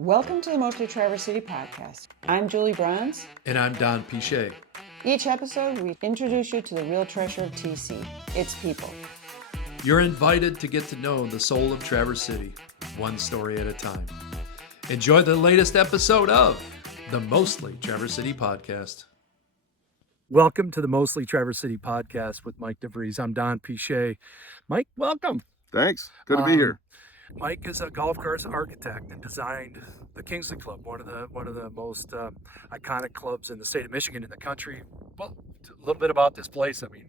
Welcome to the Mostly Traverse City podcast. I'm Julie Bronze. And I'm Don Pichet. Each episode, we introduce you to the real treasure of TC, its people. You're invited to get to know the soul of Traverse City, one story at a time. Enjoy the latest episode of the Mostly Traverse City podcast. Welcome to the Mostly Traverse City podcast with Mike DeVries. I'm Don Pichet. Mike, welcome. Thanks. Good to be here. Mike is a golf course architect and designed the Kingsley Club, one of the most iconic clubs in the state of Michigan, in the country. Well, a little bit about this place. I mean,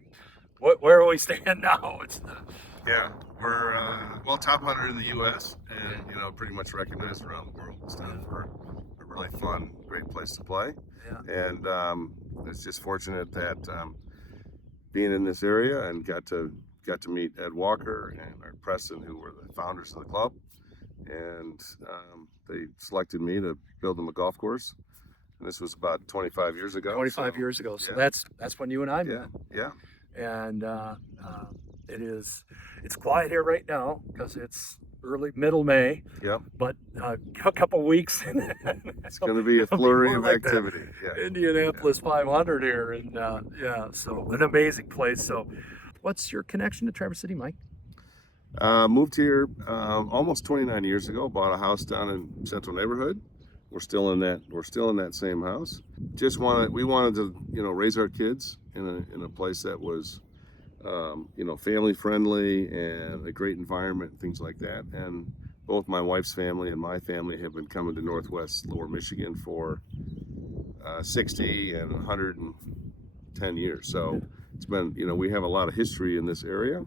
where do we stand now? We're top 100 in the U.S. and pretty much recognized around the world. We stand for a really fun, great place to play. Yeah. And it's just fortunate that being in this area and got to meet Ed Walker and Art Preston, who were the founders of the club, and they selected me to build them a golf course. And this was about 25 years ago. 25 years ago. So yeah. that's when you and I met. Yeah. And it's quiet here right now because it's middle May. Yep. But a couple weeks. It's going to be a flurry of like activity. Yeah. Indianapolis 500 here, and so an amazing place. So, what's your connection to Traverse City, Mike? Moved here almost 29 years ago. Bought a house down in Central Neighborhood. We're still in that same house. We wanted to raise our kids in a place that was family friendly and a great environment, things like that. And both my wife's family and my family have been coming to Northwest Lower Michigan for 60 and 110 years. So it's been, we have a lot of history in this area,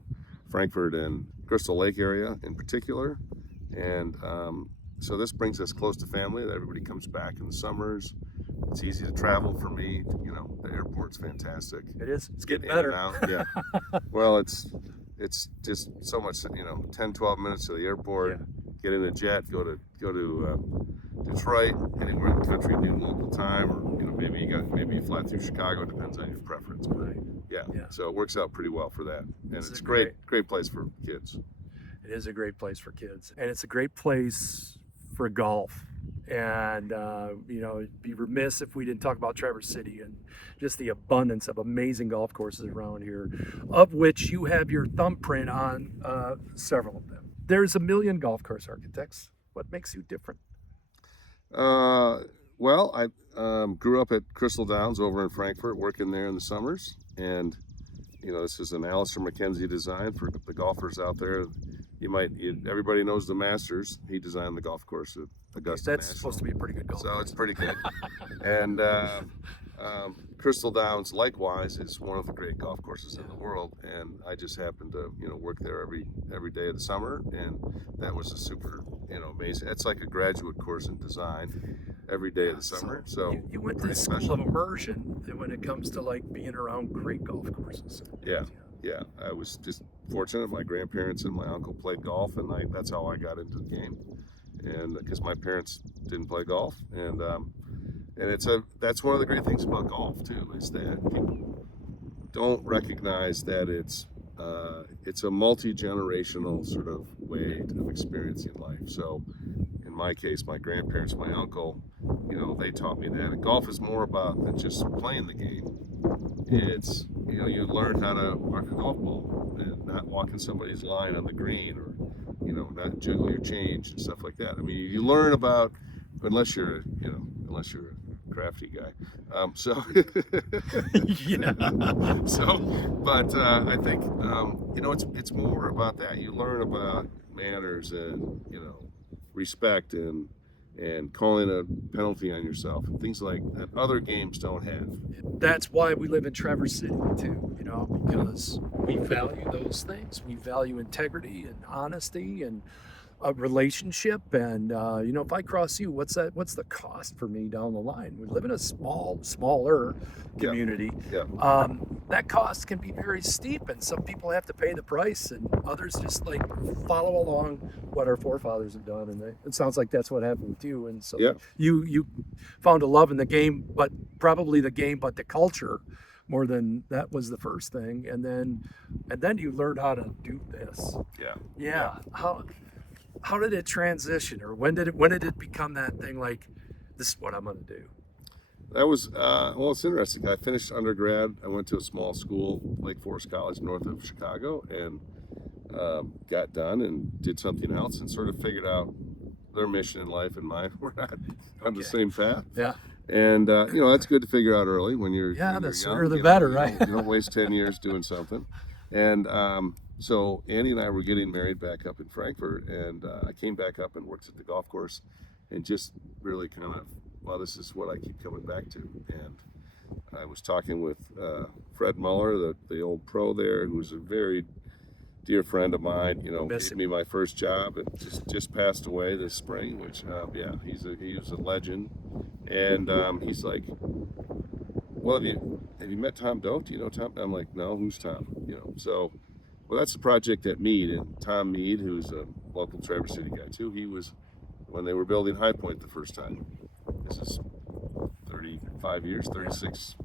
Frankfort and Crystal Lake area in particular. And so this brings us close to family. Everybody comes back in the summers. It's easy to travel for me. The airport's fantastic. It is. It's getting better. Yeah. Well, it's just so much, 10, 12 minutes to the airport, Yeah. Get in a jet, go to Detroit, anywhere in the country, noon local time, or maybe you fly through Chicago. It depends on your preference. But yeah. So it works out pretty well for that, and it's a great place for kids. It is a great place for kids, and it's a great place for golf. And it'd be remiss if we didn't talk about Traverse City and just the abundance of amazing golf courses around here, of which you have your thumbprint on several of them. There's a million golf course architects. What makes you different? Well, I grew up at Crystal Downs over in Frankfort, working there in the summers, and this is an Alistair McKenzie design for the golfers out there. Everybody knows the Masters. He designed the golf course at Augusta That's National. supposed to be a pretty good golf. So it's pretty good. And Crystal Downs, likewise, is one of the great golf courses in the world. And I just happened to, work there every day of the summer, and that was a super, amazing. It's like a graduate course in design every day of the summer. So you went to the school of immersion when it comes to like being around great golf courses. Yeah, I was just fortunate. My grandparents and my uncle played golf, and that's how I got into the game. And because my parents didn't play golf, and that's one of the great things about golf too, is that people don't recognize that it's a multi-generational sort of way of experiencing life. So in my case, my grandparents, my uncle, they taught me that. And golf is more about than just playing the game. It's, you learn how to mark a golf ball and not walk in somebody's line on the green, or, not juggle your change and stuff like that. I mean, you learn about, unless you're a crafty guy. But I think, it's more about that. You learn about manners and, respect and calling a penalty on yourself, and things like that other games don't have. That's why we live in Traverse City too, because we value those things. We value integrity and honesty and a relationship. And if I cross you, what's the cost for me down the line? We live in a smaller community. Yeah. That cost can be very steep, and some people have to pay the price, and others just like follow along what our forefathers have done. And it sounds like that's what happened with you. And so you found a love in the game, but probably the game, but the culture more than that was the first thing. And then you learned how to do this. Yeah. How how did it transition, or when did it become that thing like, this is what I'm going to do? That was, well, it's interesting. I finished undergrad. I went to a small school, Lake Forest College, north of Chicago, and got done and did something else and sort of figured out their mission in life and mine were not on the same path. Yeah. And, that's good to figure out early when you're, Yeah, when the you're sooner young, the better, right? You don't waste 10 years doing something. And so Andy and I were getting married back up in Frankfurt, and I came back up and worked at the golf course and just really kind of, well, this is what I keep coming back to. And I was talking with Fred Muller, the old pro there, who was a very dear friend of mine, gave me my first job and just passed away this spring, which, he was a legend. And he's like, well, have you met Tom Doak? Do you know Tom? I'm like, no, who's Tom? So, well, that's the project at Mead. And Tom Mead, who's a local Traverse City guy too, he was, when they were building High Point the first time, this is 35 years, 36,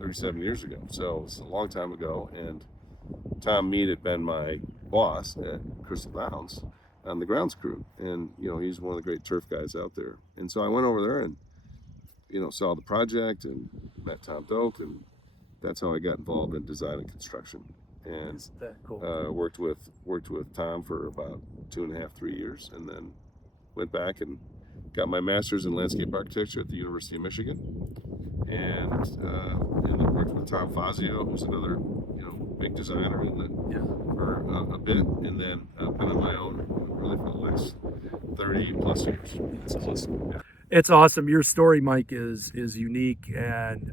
37 years ago. So it's a long time ago. And Tom Mead had been my boss at Crystal Downs on the grounds crew. And, he's one of the great turf guys out there. And so I went over there and, saw the project and met Tom Doak, and that's how I got involved in design and construction. And Cool. worked with Tom for about 2.5, 3 years, and then went back and got my master's in landscape architecture at the University of Michigan, and then worked with Tom Fazio, who's another big designer for a bit, and then been on my own really for the last 30 plus years. It's awesome. It's awesome. Your story, Mike, is unique, and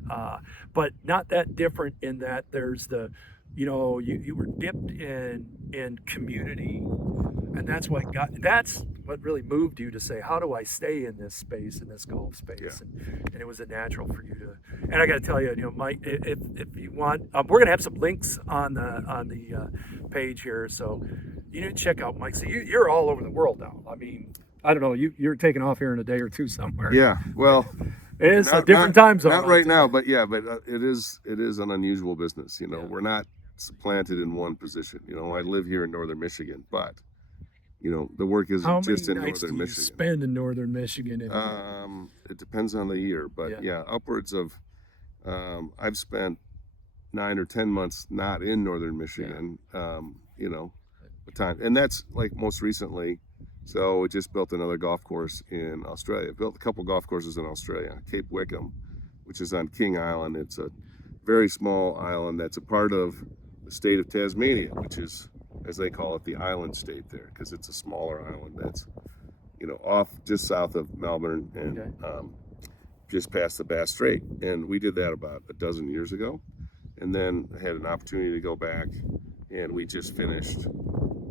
but not that different in that there's the, you were dipped in community, and that's what really moved you to say, how do I stay in this space, in this golf space? Yeah. And it was a natural for you to. And I got to tell you, Mike, if you want, we're gonna have some links on the page here, so you need to check out Mike. So you're all over the world now. I mean, I don't know, you're taking off here in a day or two somewhere. Yeah, well, it is a different time zone. Not right now, but it is an unusual business. We're not planted in one position. I live here in northern Michigan, but the work isn't just in northern Michigan. How many nights do you spend in northern Michigan? It depends on the year, but upwards of I've spent 9 or 10 months not in northern Michigan. The time, and that's like most recently. So we just built another golf course in Australia. Built a couple golf courses in Australia. Cape Wickham, which is on King Island. It's a very small island that's a part of the state of Tasmania, which is, as they call it, the island state there, because it's a smaller island that's, off just south of Melbourne and just past the Bass Strait. And we did that about a dozen years ago, and then had an opportunity to go back, and we just finished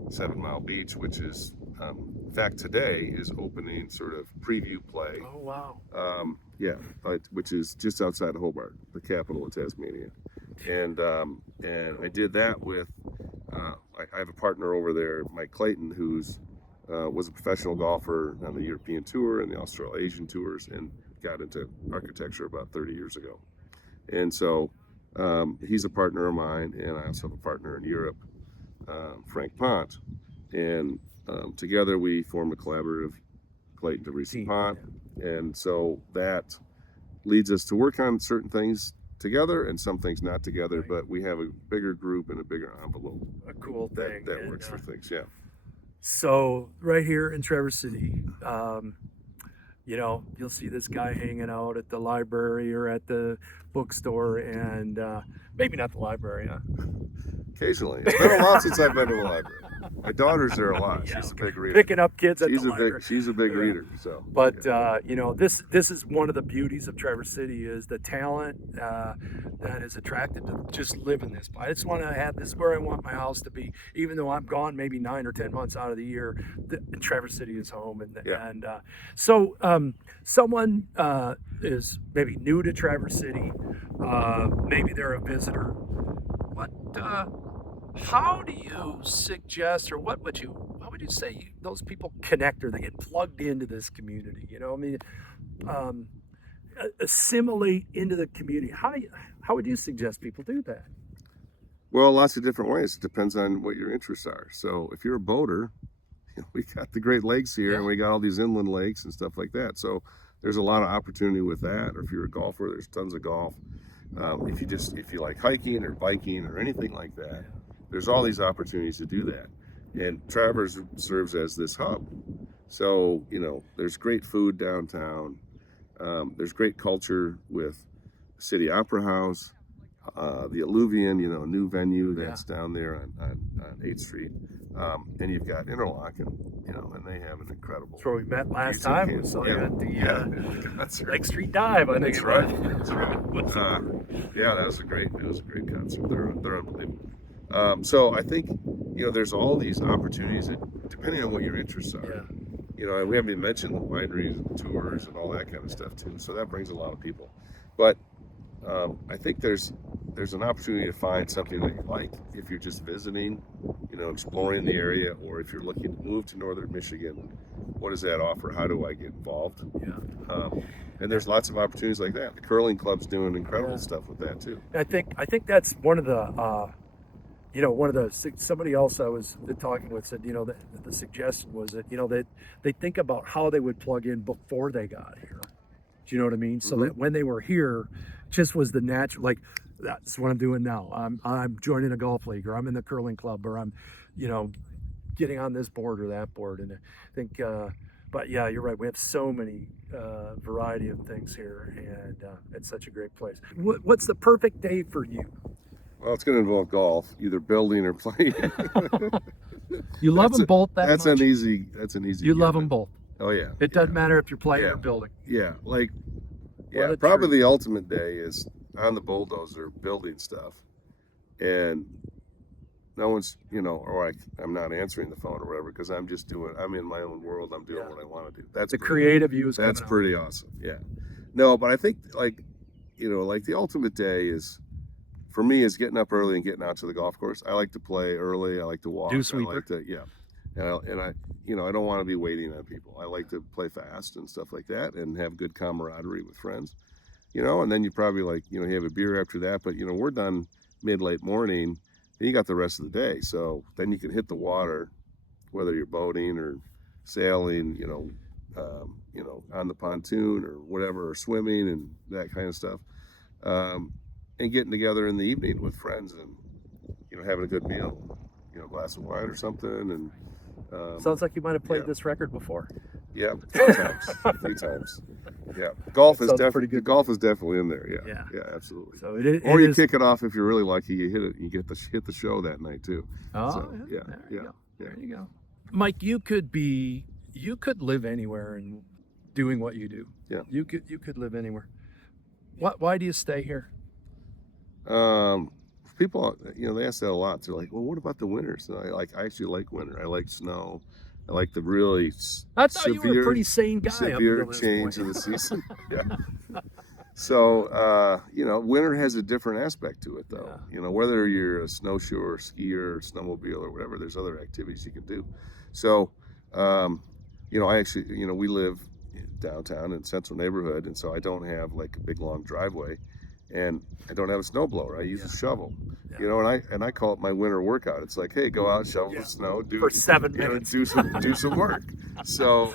7 Mile Beach, which is, in fact, today is opening sort of preview play. Oh, wow. Which is just outside of Hobart, the capital of Tasmania. And I did that with, I have a partner over there, Mike Clayton, who's was a professional golfer on the European Tour and the Australasian Tours, and got into architecture about 30 years ago. And so he's a partner of mine, and I also have a partner in Europe, Frank Pont. And together we form a collaborative, Clayton, DeVries Pont. And so that leads us to work on certain things together and some things not together, but we have a bigger group and a bigger envelope. A cool thing. That works for things, yeah. So right here in Traverse City, you'll see this guy hanging out at the library or at the bookstore, and maybe not the library, huh? Occasionally. It's been a while since I've been to the library. My daughter's there a lot. She's a big reader. Picking up kids at the library. She's a big reader. So, but this is one of the beauties of Traverse City, is the talent that is attracted to just live in this. I just want to have, this is where I want my house to be, even though I'm gone maybe 9 or 10 months out of the year. Traverse City is home, and so someone is maybe new to Traverse City, maybe they're a visitor. How do you suggest, or what would you say those people connect, or they get plugged into this community? Assimilate into the community. How would you suggest people do that? Well, lots of different ways. It depends on what your interests are. So if you're a boater, we got the Great Lakes here, Yeah. and we got all these inland lakes and stuff like that. So there's a lot of opportunity with that. Or if you're a golfer, there's tons of golf. If you like hiking or biking or anything like that, there's all these opportunities to do that. And Travers serves as this hub. So, there's great food downtown. There's great culture with City Opera House, the Alluvian, a new venue that's down there on 8th Street. And you've got Interlock, and they have an incredible. That's where we met last music time. camp. We saw Yeah. you at the That's right. Lake Street Dive, I think That's it right. was. That's right. Yeah, that was a great concert. They're unbelievable. So I think there's all these opportunities that, depending on what your interests are. And we haven't even mentioned the wineries and tours and all that kind of stuff too. So that brings a lot of people. But I think there's an opportunity to find something that you like if you're just visiting, exploring the area, or if you're looking to move to northern Michigan. What does that offer? How do I get involved? And there's lots of opportunities like that. The curling club's doing incredible stuff with that too. I think that's one of the somebody else I was talking with said, the suggestion was that, they think about how they would plug in before they got here. Do you know what I mean? So that when they were here, just was the natural, like, that's what I'm doing now. I'm joining a golf league, or I'm in the curling club, or I'm, getting on this board or that board. And I think, but yeah, you're right. We have so many variety of things here, and it's such a great place. What's the perfect day for you? Well, it's going to involve golf, either building or playing. You love them both that that's much? That's an easy. You love given. them both. Oh yeah. It doesn't matter if you're playing Yeah. or building. Yeah, What a probably treat. the ultimate day is on the bulldozer building stuff, and no one's, I'm not answering the phone or whatever, because I'm in my own world. I'm doing what I want to do. That's The pretty- creative you is That's coming out. pretty awesome. Yeah. No, but I think like the ultimate day is, for me, is getting up early and getting out to the golf course. I like to play early. I like to walk. Do sweeper. I like to, and I I don't want to be waiting on people. I like to play fast and stuff like that, and have good camaraderie with friends. And then you probably you have a beer after that. But we're done late morning, and you got the rest of the day. So then you can hit the water, whether you're boating or sailing, on the pontoon or whatever, or swimming and that kind of stuff. And getting together in the evening with friends and having a good meal, a glass of wine or something. And Sounds like you might have played this record before. yeah, 3 times. 3 times. Yeah, golf is Sounds pretty good. Golf is definitely in there. Yeah. Yeah, absolutely. So it is. Or you kick it off if you're really lucky. You hit it. You hit the show that night too. Oh, So, yeah. yeah, There you yeah, go. yeah. There you go. Mike, you could live anywhere and doing what you do. Yeah. You could live anywhere. Why do you stay here? People, they ask that a lot. They're like, "Well, what about the winters?" And I actually like winter. I like snow. I like the really I thought you were a pretty sane guy. severe up until this change point. of the season. Yeah. So, winter has a different aspect to it, though. Whether you're a snowshoer, skier, snowmobile, or whatever, there's other activities you can do. So, I actually, we live downtown in central neighborhood, and so I don't have like a big long driveway, and I don't have a snowblower. I use a shovel. Yeah. And I call it my winter workout. It's like, hey, go out, shovel the snow, do For 7 minutes. do some work. So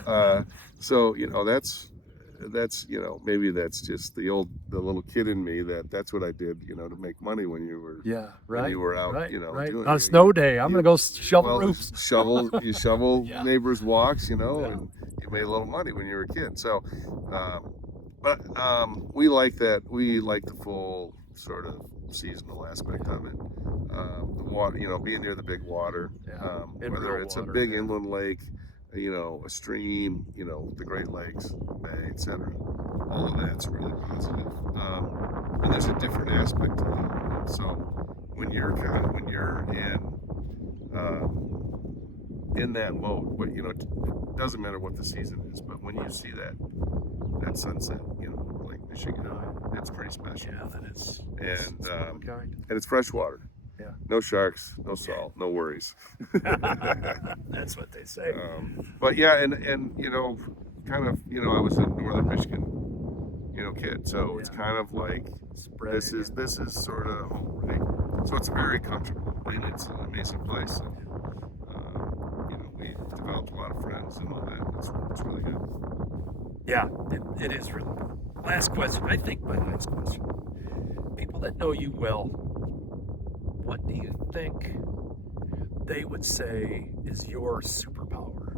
that's maybe that's just the little kid in me that's what I did, to make money when you were when you were out, right. doing On a snow day, I'm gonna go shovel roofs. you shovel Yeah. neighbors' walks, and you made a little money when you were a kid. So, but we like that. We like the full sort of seasonal aspect of it. The water, being near the big water, And whether real it's water, a big inland lake, a stream, the Great Lakes, the bay, etc. All of that's really positive. And there's a different aspect to that. So when you're in that mode, but it doesn't matter what the season is, but when you see that sunset, Lake Michigan, it's pretty special. Yeah, that is. And it's fresh water. Yeah. No sharks, no salt, no worries. That's what they say. But yeah, and kind of, I was a northern Michigan, kid, so it's kind of like this is sort of home, right? So it's very comfortable. I mean, it's an amazing place. And, developed a lot of friends and all that. It's really good. Yeah, it is really good. Last question. I think my last question. People that know you well, what do you think they would say is your superpower?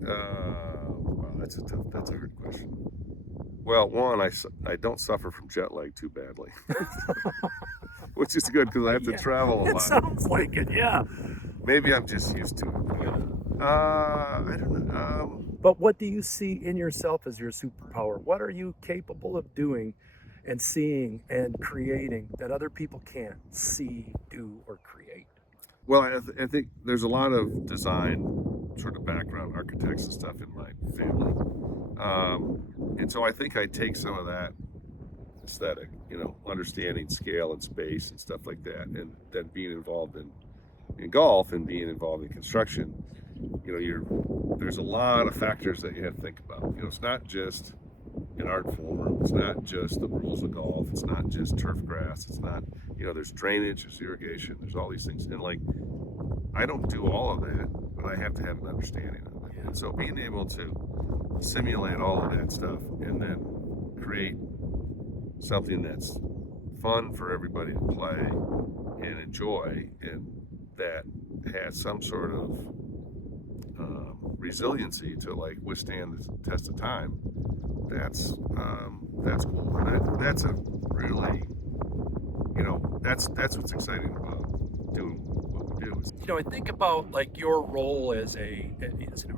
Well, that's a hard question. Well, one, I don't suffer from jet lag too badly, which is good because I have to travel a lot. It sounds like it, yeah. Maybe I'm just used to it. I don't know. But what do you see in yourself as your superpower? What are you capable of doing and seeing and creating that other people can't see, do, or create? Well, I think there's a lot of design sort of background, architects and stuff in my family. And so I think I take some of that aesthetic, understanding scale and space and stuff like that, and then being involved in golf and being involved in construction, there's a lot of factors that you have to think about. It's not just an art form, it's not just the rules of golf, it's not just turf grass, it's not, there's drainage, there's irrigation, there's all these things. And I don't do all of that, but I have to have an understanding of it. And so being able to simulate all of that stuff and then create something that's fun for everybody to play and enjoy, and that has some sort of resiliency to withstand the test of time. That's cool. And that's a really, that's what's exciting about doing what we do. I think about your role as an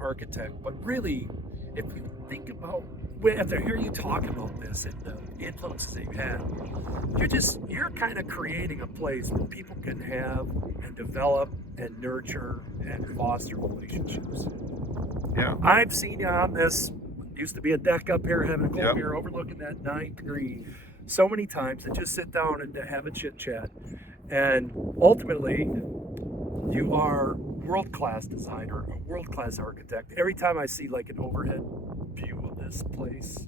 architect, but really, if you think about, after I hear you talk about this and the influences that you had, you're kind of creating a place where people can have and develop and nurture and foster relationships. Yeah. I've seen you on this, used to be a deck up here having a cold beer overlooking that 9th green so many times, and just sit down and have a chit chat. And ultimately, you are a world-class designer, a world-class architect. Every time I see an overhead view of this place,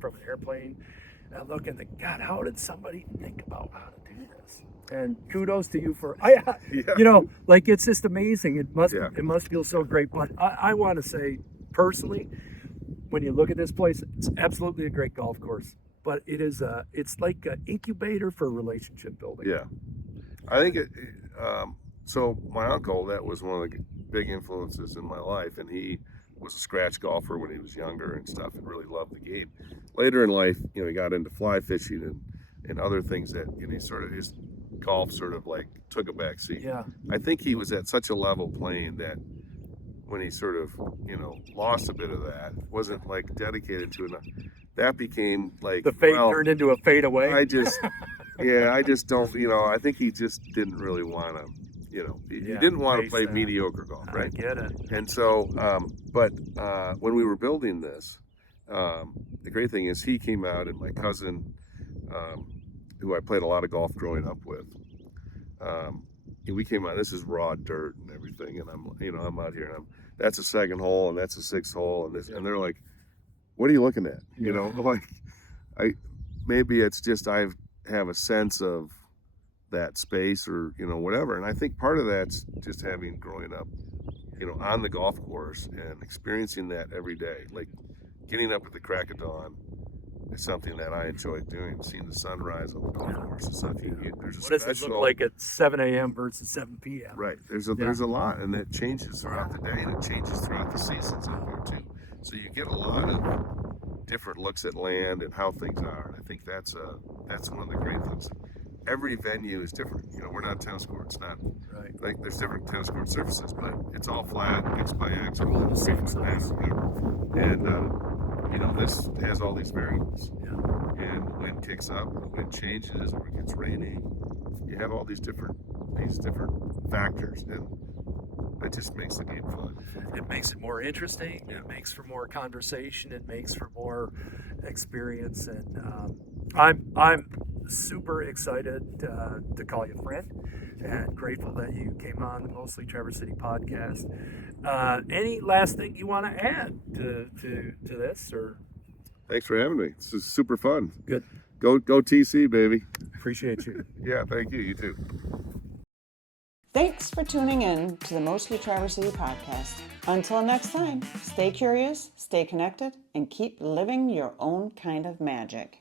from an airplane, and I look and think, God, how did somebody think about how to do this? And kudos to you for, it's just amazing. It must feel so great. But I want to say, personally, when you look at this place, it's absolutely a great golf course. But it's like an incubator for relationship building. Yeah, I think it. So my uncle, that was one of the big influences in my life, and he was a scratch golfer when he was younger and stuff, and really loved the game. Later in life, he got into fly fishing and other things that, his golf sort of took a back seat. Yeah. I think he was at such a level playing that when he sort of, lost a bit of that, wasn't dedicated to it, that became the fade turned into a fade away. I just don't, I think he just didn't really want to, he didn't want to play mediocre golf, right? I get it. And so, but when we were building this, the great thing is he came out, and my cousin, who I played a lot of golf growing up with, we came out, this is raw dirt and everything, and I'm out here, and that's a second hole, and that's a sixth hole, and this, and they're like, what are you looking at? Maybe it's just I have a sense of that space, or whatever. And I think part of that's just growing up on the golf course and experiencing that every day, getting up at the crack of dawn is something that I enjoy doing. Seeing the sunrise on the golf course and stuff. There's a what does it look like at 7 a.m. versus 7 p.m.? Right. There's a lot, and it changes throughout the day, and it changes throughout the seasons up here too. So you get a lot of different looks at land and how things are. And I think that's one of the great things. Every venue is different. We're not tennis courts. Not right. There's different tennis court surfaces, but it's all flat, X by X, all the same size. And this has all these variables. Yeah. And the wind kicks up, the wind changes, or it gets rainy. You have all these different factors, and it just makes the game fun. It makes it more interesting. Yeah. It makes for more conversation. It makes for more experience, and I'm super excited to call you a friend, and grateful that you came on the Mostly Traverse City podcast. Any last thing you want to add to this? Or thanks for having me. This is super fun. Good. Go TC, baby. Appreciate you. Yeah, thank you. You too. Thanks for tuning in to the Mostly Traverse City podcast. Until next time, stay curious, stay connected, and keep living your own kind of magic.